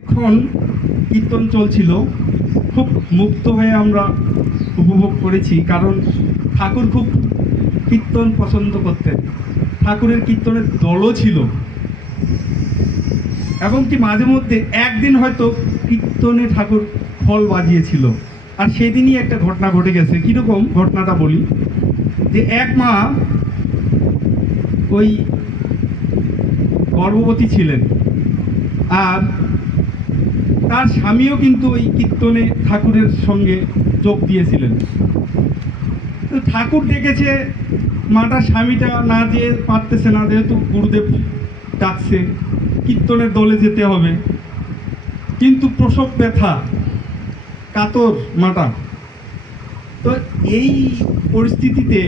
এখন কীর্তন চলছিল, খুব মুক্ত হয়ে আমরা উপভোগ করেছি, কারণ ঠাকুর খুব কীর্তন পছন্দ করতেন। ঠাকুরের কীর্তনের দলও ছিল, এবং কি মাঝে মধ্যে একদিন হয়তো কীর্তনে ঠাকুর খল বাজিয়েছিল। আর সেদিনই একটা ঘটনা ঘটে গেছে। কীরকম ঘটনাটা বলি, যে এক মা ওই গর্ভবতী ছিলেন, আর তার স্বামীও কিন্তু ওই কীর্তনে ঠাকুরের সঙ্গে যোগ দিয়েছিলেন। তো ঠাকুর ডেকেছে, মাটার স্বামীটা না যেয়ে পারতেছে না, যেহেতু গুরুদেব ডাকছে, কীর্তনের দলে যেতে হবে, কিন্তু প্রসব ব্যথা, কাতর মাটা। তো এই পরিস্থিতিতে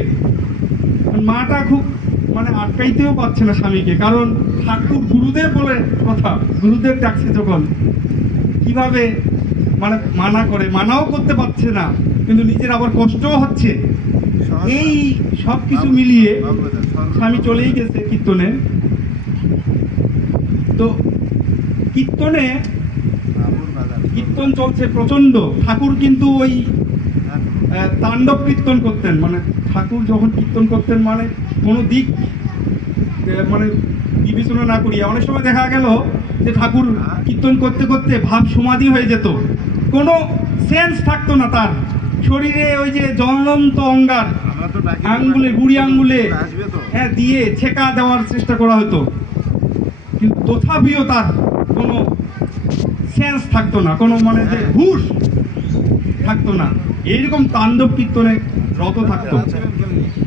মাটা খুব আটকাইতেও পারছে না স্বামীকে, কারণ ঠাকুর গুরুদেব বলে কথা, গুরুদেব ডাকছে যখন, কিভাবে মানা করে, মানাও করতে পারছে না, কিন্তু নিজের আবার কষ্টও হচ্ছে। এই সব কিছু মিলিয়ে স্বামী চলেই গেছে কীর্তনে। তো কীর্তন চলছে প্রচন্ড। ঠাকুর কিন্তু ওই তাণ্ডব কীর্তন করতেন, ঠাকুর যখন কীর্তন করতেন কোনো দিক বিবেচনা না করিয়া। অনেক সময় দেখা গেল যে ঠাকুর কীর্তন করতে করতে ভাব সমাধি হয়ে যেত, কোনো সেন্স থাকতো না তার শরীরে। ওই যে জ্বলন্ত অঙ্গার আঙ্গুলে, বুড়ি আঙ্গুলে দিয়ে ছেঁকা দেওয়ার চেষ্টা করা হতো, কিন্তু তথাপিও তার কোনো সেন্স থাকতো না, কোনো যে হুঁশ থাকতো না। এইরকম তাণ্ডব কীর্তনে রত থাকতো।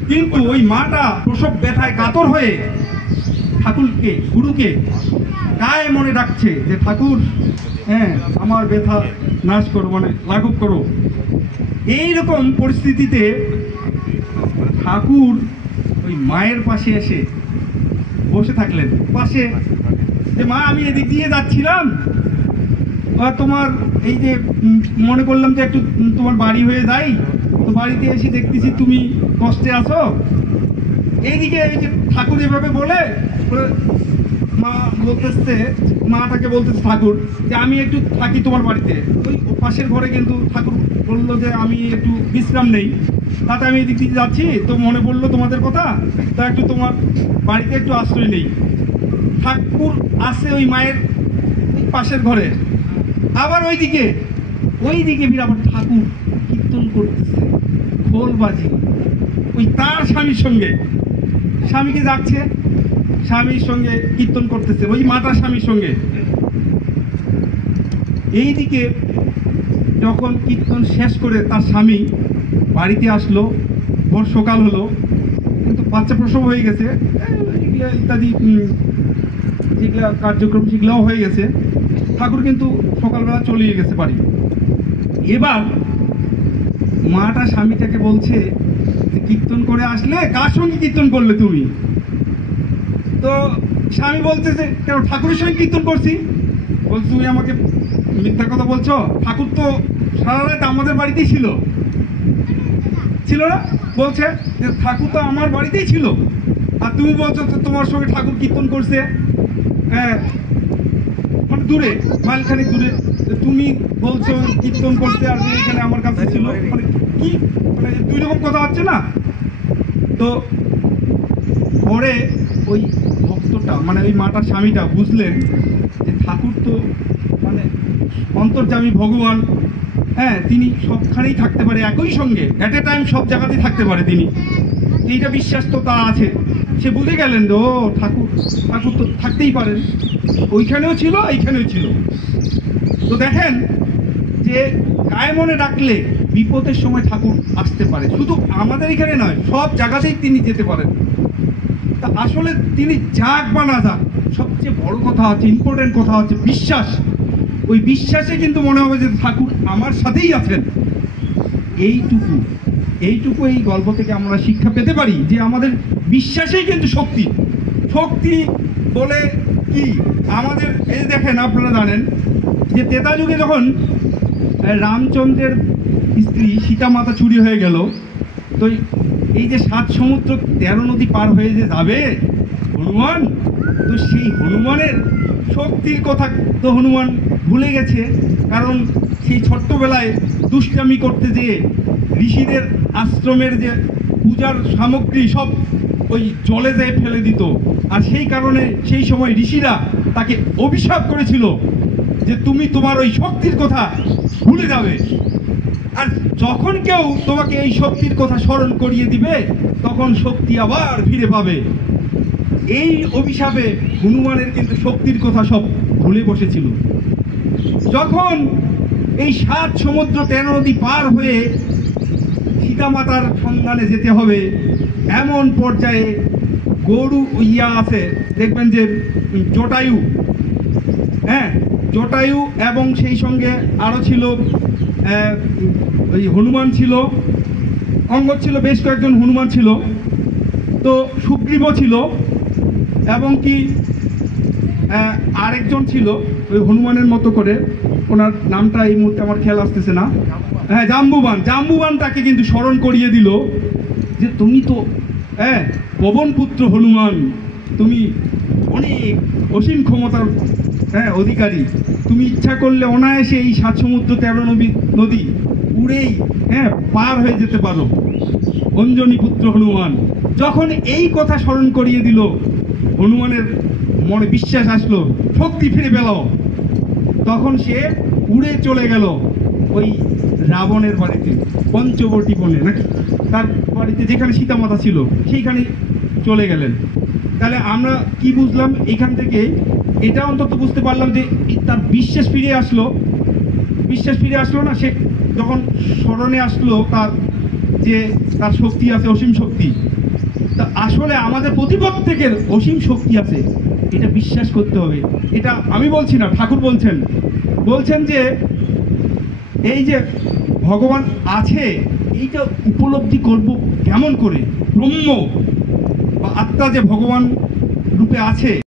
কিন্তু ওই মাটা প্রসব ব্যথায় কাতর হয়ে ঠাকুরকে, গুরুকে গায়ে মনে ডাকছে যে ঠাকুর, আমার ব্যথা নাশ করো, লাঘব করো। এইরকম পরিস্থিতিতে ঠাকুর ওই মায়ের পাশে এসে বসে থাকলেন, পাশে, যে মা, আমি এদিক দিয়ে যাচ্ছিলাম, তোমার এই যে মনে করলাম যে একটু তোমার বাড়ি হয়ে যাই, তো বাড়িতে এসে দেখতেছি তুমি কষ্টে আছো। এইদিকে এই যে ঠাকুর এভাবে বলে মা বলতেছে, মাটাকে বলতেছে ঠাকুর, যে আমি একটু থাকি তোমার বাড়িতে। ওই পাশের ঘরে কিন্তু ঠাকুর বললো যে আমি একটু বিশ্রাম নেই, তাতে আমি এদিক দিয়ে যাচ্ছি, তো মনে পড়লো তোমাদের কথা, তা একটু তোমার বাড়িতে একটু আশ্রয় নেই। ঠাকুর আসে ওই মায়ের পাশের ঘরে। আবার ওইদিকে আবার ঠাকুর কীর্তন করতেছে, খোল বাজি, ওই তার স্বামীর সঙ্গে, স্বামীকে যাচ্ছে, স্বামীর সঙ্গে কীর্তন করতেছে, ওই মাটার স্বামীর সঙ্গে। এইদিকে যখন কীর্তন শেষ করে তার স্বামী বাড়িতে আসলো, ভোর সকাল হলো, কিন্তু বাচ্চা প্রসব হয়ে গেছে, ইত্যাদি যেগুলা কার্যক্রম সেগুলাও হয়ে গেছে। ঠাকুর কিন্তু সকালবেলা চলিয়ে গেছে বাড়ি। এবার মাটা স্বামীটাকে বলছে, কীর্তন করে আসলে কার সঙ্গে কীর্তন করলে তুমি? তো স্বামী বলছে যে, কেন ঠাকুরের সঙ্গে কীর্তন করছি। বলছে, তুমি আমাকে মিথ্যা কথা বলছো, ঠাকুর তো সারা রাত আমাদের বাড়িতেই ছিল না? বলছে যে ঠাকুর তো আমার বাড়িতেই ছিল, আর তুমি বলছো তোমার সঙ্গে ঠাকুর কীর্তন করছে, দূরে, মাইলখানিক দূরে, তুমি বলছো কীর্তন করতে, আর এখানে আমার কাছে ছিল, কি দুই রকম কথা হচ্ছে না? তো পরে ওই ভক্তটা, ওই মাটার স্বামীটা বুঝলেন যে ঠাকুর তো অন্তর্যামী ভগবান, তিনি সবখানেই থাকতে পারে, একই সঙ্গে অ্যাট এ টাইম সব জায়গাতেই থাকতে পারে তিনি, এইটা বিশ্বাস তো তার আছে। সে বুঝে গেলেন যে ও ঠাকুর তো থাকতেই পারেন, ওইখানেও ছিল, এইখানেও ছিল। তো দেখেন যে গায়ে মনে রাখলে বিপদের সময় ঠাকুর আসতে পারে, শুধু আমাদের এখানে নয়, সব জায়গাতেই তিনি যেতে পারেন। তা আসলে তিনি যাক বা না যাক, সবচেয়ে বড় কথা হচ্ছে, ইম্পর্টেন্ট কথা হচ্ছে বিশ্বাস। ওই বিশ্বাসে কিন্তু মনে হবে যে ঠাকুর আমার সাথেই আছেন। এইটুকু এই গল্প থেকে আমরা শিক্ষা পেতে পারি যে আমাদের বিশ্বাসেই কিন্তু শক্তি বলে কি আমাদের। এই দেখেন, আপনারা জানেন যে ত্রেতা যুগে যখন রামচন্দ্রের স্ত্রী সীতা মাতা চুরি হয়ে গেল, তো এই যে 7 সমুদ্র 13 নদী পার হয়ে যে যাবে হনুমান, তো সেই হনুমানের শক্তির কথা তো হনুমান ভুলে গেছে, কারণ সেই ছোট্টবেলায় দুষ্টামি করতে যেয়ে ঋষিদের আশ্রমের যে পূজার সামগ্রী সব ওই জলে যেয়ে ফেলে দিত। আর সেই কারণে সেই সময় ঋষিরা তাকে অভিশাপ করেছিল যে তুমি তোমার ওই শক্তির কথা ভুলে যাবে, আর যখন কেউ তোমাকে এই শক্তির কথা স্মরণ করিয়ে দিবে তখন শক্তি আবার ফিরে পাবে। এই অভিশাপে হনুমানের কিন্তু শক্তির কথা সব ভুলে বসেছিল। যখন এই 7 সমুদ্র 13 নদী পার হয়ে সীতামাতার সন্ধানে যেতে হবে, এমন পর্যায়ে গরু ইয়া আছে, দেখবেন যে জটায়ু, হ্যাঁ জটায়ু, এবং সেই সঙ্গে আরও ছিল ওই হনুমান ছিল, অঙ্গদ ছিল, বেশ কয়েকজন হনুমান ছিল, তো সুগ্রীব ছিল, এবং কি আরেকজন ছিল ওই হনুমানের মতো করে, ওনার নামটা এই মুহূর্তে আমার খেয়াল আসতেছে না, হ্যাঁ জাম্বুবান। জাম্বুবান তাকে কিন্তু স্মরণ করিয়ে দিল যে তুমি তো পবন পুত্র হনুমান, তুমি অনেক অসীম ক্ষমতার অধিকারী, তুমি ইচ্ছা করলে অনায়াসে এই 7 সমুদ্র 13 নদী উড়েই পার হয়ে যেতে পারো, অঞ্জনী পুত্র হনুমান। যখন এই কথা স্মরণ করিয়ে দিল, হনুমানের মনে বিশ্বাস আসলো, শক্তি ফিরে পেল, তখন সে উড়ে চলে গেল ওই রাবণের বাড়িতে, পঞ্চবটী বনে নাকি তার বাড়িতে, যেখানে সীতামাতা ছিল সেইখানে চলে গেলেন। তাহলে আমরা কি বুঝলাম এখান থেকে? এটা অন্তত বুঝতে পারলাম যে তার বিশ্বাস ফিরে আসলো। বিশ্বাস ফিরে আসলো না, সে যখন স্মরণে আসলো তার যে তার শক্তি আছে, অসীম শক্তি। তা আসলে আমাদের প্রতিপ্রত্যেকের অসীম শক্তি আছে, এটা বিশ্বাস করতে হবে। এটা আমি বলছি না, ঠাকুর বলছেন যে এই যে ভগবান আছে, এইটা উপলব্ধি করব কেমন করে? ব্রহ্ম বা আত্মা যে ভগবান রূপে আছে,